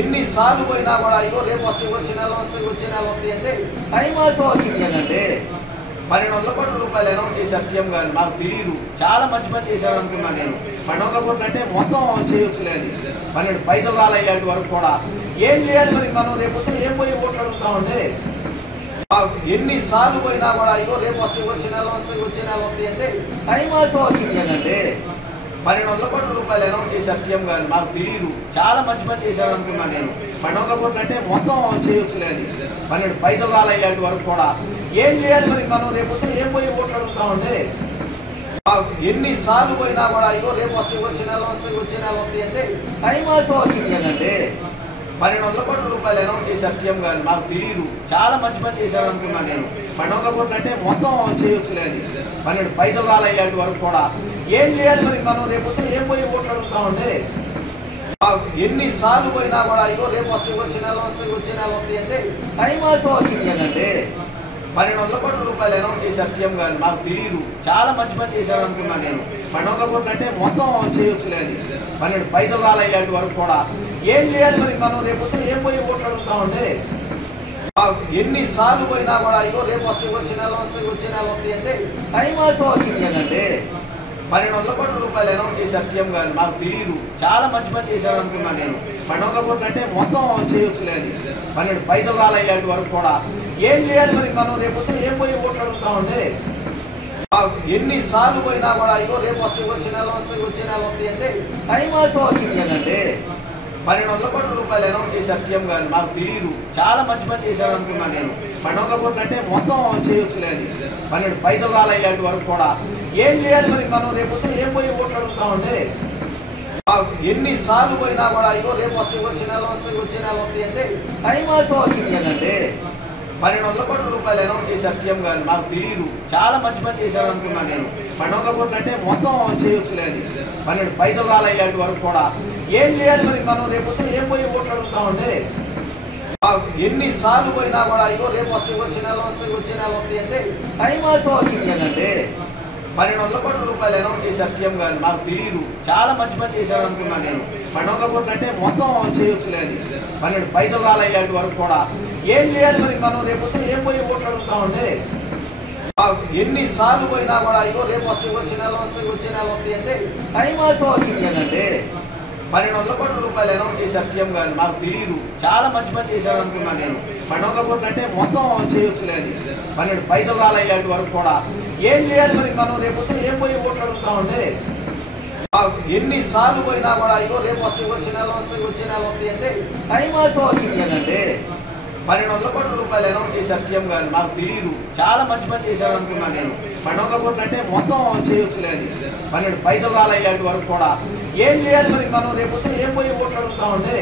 ఎన్నిసార్లు పోయినా కూడా ఇగో రేపు వస్తాయి, వచ్చే నెల వస్తాయి అంటే టైం అయిపోవచ్చింది కదండి. 1200 కోట్ల రూపాయలు అనౌన్స్ చేశారు సీఎం గారు. నాకు తెలియదు, చాలా మంచి పని చేశారు అనుకున్నాను నేను. 1200 కోట్లు అంటే మొత్తం చేయొచ్చు లేదు, 12 పైసలు రాలయ్యేటి వరకు కూడా. ఏం చేయాలి మరి మనం? రేపొద్దున ఏం పోయి ఓట్లు అడుగుతామండి? ఎన్నిసార్లు పోయినా కూడా ఇగో రేపు వస్తాయి, వచ్చే నెల వస్తాయి అంటే టైం అయిపోవచ్చింది కదండి. 1200 కోట్ల రూపాయలు అనౌన్స్ చేశారు సీఎం గారు. నాకు తెలియదు, చాలా మంచి పని చేశారు అనుకున్నాను నేను. 1200 కోట్లు అంటే మొత్తం చేయొచ్చు లేదు, 12 పైసలు రాలయ్యేటి వరకు కూడా. ఏం చేయాలి మరి మనం? రేపొద్దున ఏం పోయి ఓట్లు అడుగుతామండి? ఎన్నిసార్లు పోయినా కూడా ఇగో రేపు వస్తాయి, వచ్చే నెల వస్తాయి అంటే టైం అయిపోవచ్చింది కదండి. 1200 కోట్ల రూపాయలు అనౌన్స్ చేశారు సీఎం గారు. నాకు తెలియదు, చాలా మంచి పని చేశారు అనుకున్నాను నేను. 1200 కోట్లు అంటే మొత్తం చేయొచ్చు లేదు, 12 పైసలు రాలయ్యేటి వరకు కూడా. ఏం చేయాలి మరి మనం? రేపొద్దున ఏం పోయి ఓట్లు అడుగుతామండి? ఎన్నిసార్లు పోయినా కూడా ఇగో రేపు వస్తాయి, వచ్చే నెల వస్తాయి అంటే టైం అయిపోవచ్చింది కదండి. 1200 కోట్ల రూపాయలు అనౌన్స్ చేశారు సీఎం గారు. నాకు తెలియదు, చాలా మంచి పని చేశారు అనుకున్నాను నేను. 1200 కోట్లు అంటే మొత్తం చేయొచ్చు లేదు, 12 పైసలు రాలయ్యేటి వరకు కూడా. ఏం చేయాలి మరి మనం? రేపొద్దున ఏం పోయి ఓట్లు అడుగుతామండి? ఎన్నిసార్లు పోయినా కూడా ఇగో రేపు వస్తాయి, వచ్చే నెల వస్తాయి అంటే టైం అయిపోవచ్చింది కదండి. 1200 కోట్ల రూపాయలు అనౌన్స్ చేశారు సీఎం గారు. నాకు తెలియదు, చాలా మంచి పని చేశారు అనుకున్నాను నేను. 1200 కోట్లు అంటే మొత్తం చేయొచ్చు లేదు, 12 పైసలు రాలయ్యేటి వరకు కూడా. ఏం చేయాలి మరి మనం? రేపొద్దున ఏం పోయి ఓట్లు అడుగుతామండి? ఎన్నిసార్లు పోయినా కూడా ఇగో రేపు వస్తాయి, వచ్చే నెల వస్తాయి అంటే టైం అయిపోవచ్చింది కదండి. 1200 కోట్ల రూపాయలు అనౌన్స్ చేశారు సీఎం గారు. నాకు తెలియదు, చాలా మంచి పని చేశారు అనుకున్నాను నేను. 1200 కోట్లు అంటే మొత్తం చేయొచ్చు లేదు, 12 పైసలు రాలయ్యేటి వరకు కూడా. ఏం చేయాలి మరి మనం? రేపొద్దున ఏం పోయి ఓట్లు అడుగుతామండి? ఎన్నిసార్లు పోయినా కూడా ఇగో రేపు వస్తాయి, వచ్చే నెల వస్తాయి అంటే టైం అయిపోవచ్చింది కదండి. 1200 కోట్ల రూపాయలు అనౌన్స్ చేశారు సీఎం గారు. నాకు తెలియదు, చాలా మంచి పని చేశారు అనుకున్నాను నేను. 1200 కోట్లు అంటే మొత్తం చేయొచ్చు లేదు, 12 పైసలు రాలయ్యేటి వరకు కూడా. ఏం చేయాలి మరి మనం? రేపొద్దున ఏం పోయి ఓట్లు అడుగుతామండి? ఎన్నిసార్లు పోయినా కూడా ఇగో రేపు వస్తాయి, వచ్చే నెల వస్తాయి అంటే టైం అయిపోవచ్చింది కదండి. 1200 కోట్ల రూపాయలు అనౌన్స్ చేశారు సీఎం గారు. నాకు తెలియదు, చాలా మంచి పని చేశారు అనుకున్నాను నేను. 1200 కోట్లు అంటే మొత్తం చేయొచ్చు లేదు, 12 పైసలు రాలయ్యేటి వరకు కూడా. ఏం చేయాలి మరి మనం? రేపొద్దున ఏం పోయి ఓట్లు అడుగుతామండి? ఎన్నిసార్లు పోయినా కూడా ఇగో రేపు వస్తాయి, వచ్చే నెల వస్తాయి అంటే టైం అయిపోవచ్చింది కదండి. 1200 కోట్ల రూపాయలు అనౌన్స్ చేశారు సీఎం గారు. నాకు తెలియదు, చాలా మంచి పని చేశారు అనుకున్నాను నేను. 1200 కోట్లు అంటే మొత్తం చేయొచ్చు లేదు, 12 పైసలు రాలయ్యేటి వరకు కూడా. ఏం చేయాలి మరి మనం? రేపొద్దున ఏం పోయి ఓట్లు అడుగుతామండి? ఎన్నిసార్లు పోయినా కూడా ఇగో రేపు వస్తాయి, వచ్చే నెల వస్తాయి అంటే టైం అయిపోవచ్చింది కదండి. 1200 కోట్ల రూపాయలు అనౌన్స్ చేశారు సీఎం గారు. నాకు తెలియదు, చాలా మంచి పని చేశారు అనుకున్నాను నేను. 1200 కోట్లు అంటే మొత్తం చేయొచ్చు లేదు, 12 పైసలు రాలయ్యేటి వరకు కూడా. ఏం చేయాలి మరి మనం? రేపొద్దున ఏం పోయి ఓట్లు అడుగుతామండి?